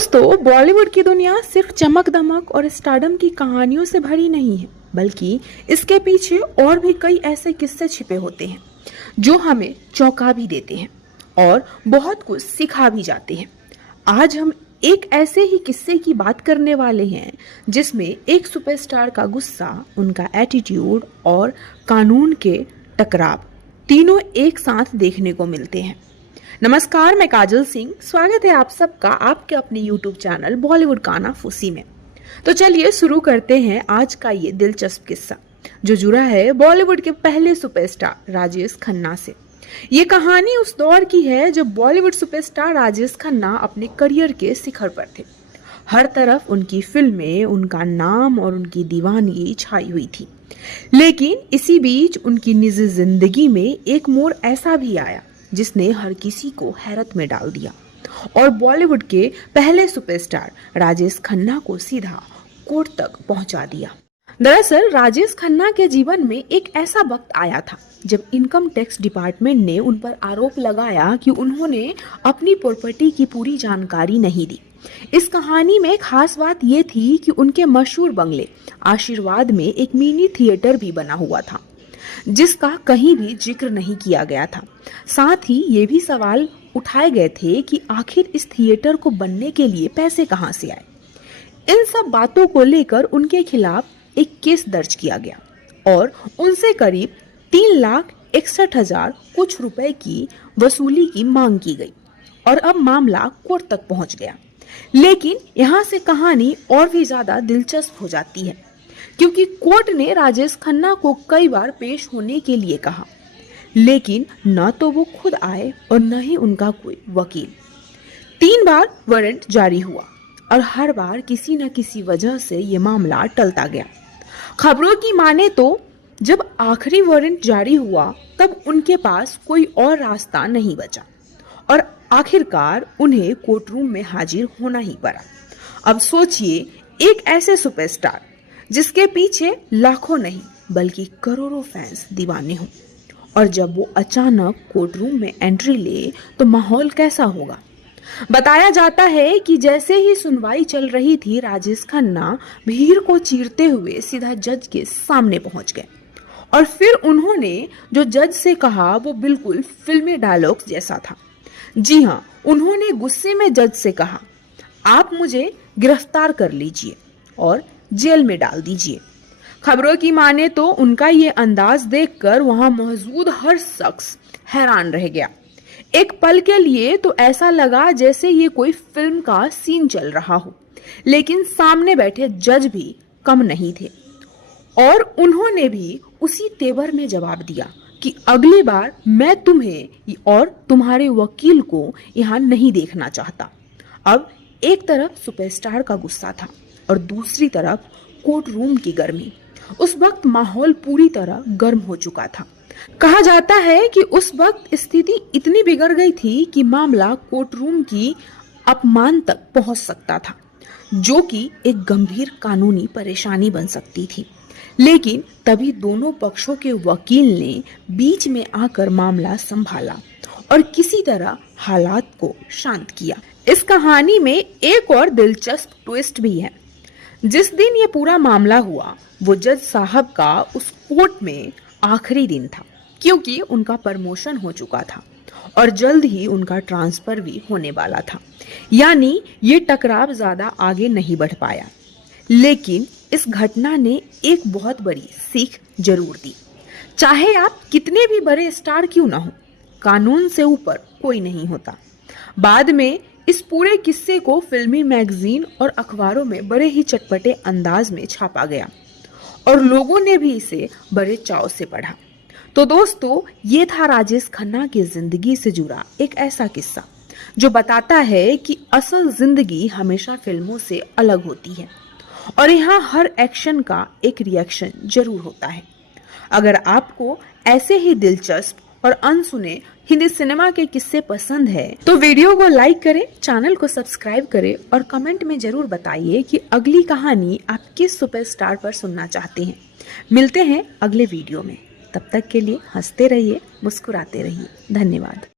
दोस्तों, बॉलीवुड की दुनिया सिर्फ चमक दमक और स्टारडम की कहानियों से भरी नहीं है, बल्कि इसके पीछे और भी कई ऐसे किस्से छिपे होते हैं जो हमें चौंका भी देते हैं और बहुत कुछ सिखा भी जाते हैं। आज हम एक ऐसे ही किस्से की बात करने वाले हैं जिसमें एक सुपरस्टार का गुस्सा, उनका एटीट्यूड और कानून के टकराव तीनों एक साथ देखने को मिलते हैं। नमस्कार, मैं काजल सिंह। स्वागत है आप सबका आपके अपने YouTube चैनल बॉलीवुड कानाफूसी में। तो चलिए शुरू करते हैं आज का ये दिलचस्प किस्सा जो जुड़ा है बॉलीवुड के पहले सुपरस्टार राजेश खन्ना से। ये कहानी उस दौर की है जब बॉलीवुड सुपरस्टार राजेश खन्ना अपने करियर के शिखर पर थे। हर तरफ उनकी फिल्में, उनका नाम और उनकी दीवानगी छाई हुई थी। लेकिन इसी बीच उनकी निजी जिंदगी में एक मोड़ ऐसा भी आया जिसने हर किसी को हैरत में डाल दिया और बॉलीवुड के पहले सुपरस्टार राजेश खन्ना को सीधा कोर्ट तक पहुंचा दिया। दरअसल राजेश खन्ना के जीवन में एक ऐसा वक्त आया था जब इनकम टैक्स डिपार्टमेंट ने उन पर आरोप लगाया कि उन्होंने अपनी प्रॉपर्टी की पूरी जानकारी नहीं दी। इस कहानी में खास बात ये थी कि उनके मशहूर बंगले आशीर्वाद में एक मिनी थिएटर भी बना हुआ था जिसका कहीं भी जिक्र नहीं किया गया था। साथ ही ये भी सवाल उठाए गए थे कि आखिर इस थिएटर को बनने के लिए पैसे कहां से आए। इन सब बातों को लेकर उनके खिलाफ एक केस दर्ज किया गया और उनसे करीब 3,61,000 कुछ रुपए की वसूली की मांग की गई और अब मामला कोर्ट तक पहुंच गया। लेकिन यहाँ से कहानी और भी ज्यादा दिलचस्प हो जाती है क्योंकि कोर्ट ने राजेश खन्ना को कई बार पेश होने के लिए कहा, लेकिन न तो वो खुद आए और न ही उनका कोई वकील। 3 बार वारंट जारी हुआ और हर बार किसी न किसी वजह से ये मामला टलता गया। खबरों की माने तो जब आखिरी वारंट जारी हुआ तब उनके पास कोई और रास्ता नहीं बचा और आखिरकार उन्हें कोर्ट रूम में हाजिर होना ही पड़ा। अब सोचिए, एक ऐसे सुपरस्टार जिसके पीछे लाखों नहीं बल्कि करोड़ों फैंस दीवाने हों, और जब वो अचानक कोर्ट रूम में एंट्री ले तो माहौल कैसा होगा। बताया जाता है कि जैसे ही सुनवाई चल रही थी, राजेश खन्ना भीड़ को चीरते हुए सीधा जज के सामने पहुंच गए और फिर उन्होंने जो जज से कहा वो बिल्कुल फिल्मी डायलॉग्स जैसा था। जी हाँ, उन्होंने गुस्से में जज से कहा, आप मुझे गिरफ्तार कर लीजिए और जेल में डाल दीजिए। खबरों की माने तो उनका ये अंदाज देखकर वहां मौजूद हर शख्स हैरान रह गया। एक पल के लिए तो ऐसा लगा जैसे ये कोई फिल्म का सीन चल रहा हो, लेकिन सामने बैठे जज भी कम नहीं थे और उन्होंने भी उसी तेवर में जवाब दिया कि अगली बार मैं तुम्हें और तुम्हारे वकील को यहाँ नहीं देखना चाहता। अब एक तरफ सुपरस्टार का गुस्सा था और दूसरी तरफ कोर्ट रूम की गर्मी। उस वक्त माहौल पूरी तरह गर्म हो चुका था। कहा जाता है कि उस वक्त स्थिति इतनी बिगड़ गई थी कि मामला कोर्ट रूम की अपमान तक पहुंच सकता था, जो कि एक गंभीर कानूनी परेशानी बन सकती थी। लेकिन तभी दोनों पक्षों के वकील ने बीच में आकर मामला संभाला और किसी तरह हालात को शांत किया। इस कहानी में एक और दिलचस्प ट्विस्ट भी है। जिस दिन ये पूरा मामला हुआ वो जज साहब का उस कोर्ट में आखिरी दिन था, क्योंकि उनका प्रमोशन हो चुका था और जल्द ही उनका ट्रांसफर भी होने वाला था। यानी ये टकराव ज्यादा आगे नहीं बढ़ पाया। लेकिन इस घटना ने एक बहुत बड़ी सीख जरूर दी। चाहे आप कितने भी बड़े स्टार क्यों ना हो, कानून से ऊपर कोई नहीं होता। बाद में इस पूरे किस्से को फिल्मी मैगजीन और अखबारों में बड़े ही चटपटे अंदाज में छापा गया और लोगों ने भी इसे बड़े चाव से पढ़ा। तो दोस्तों, ये था राजेश खन्ना की जिंदगी से जुड़ा एक ऐसा किस्सा जो बताता है कि असल जिंदगी हमेशा फिल्मों से अलग होती है और यहाँ हर एक्शन का एक रिएक्शन जरूर होता है। अगर आपको ऐसे ही दिलचस्प और अनसुने हिंदी सिनेमा के किस्से पसंद है तो वीडियो को लाइक करें, चैनल को सब्सक्राइब करें और कमेंट में जरूर बताइए कि अगली कहानी आप किस सुपरस्टार पर सुनना चाहते हैं। मिलते हैं अगले वीडियो में। तब तक के लिए हंसते रहिए, मुस्कुराते रहिए। धन्यवाद।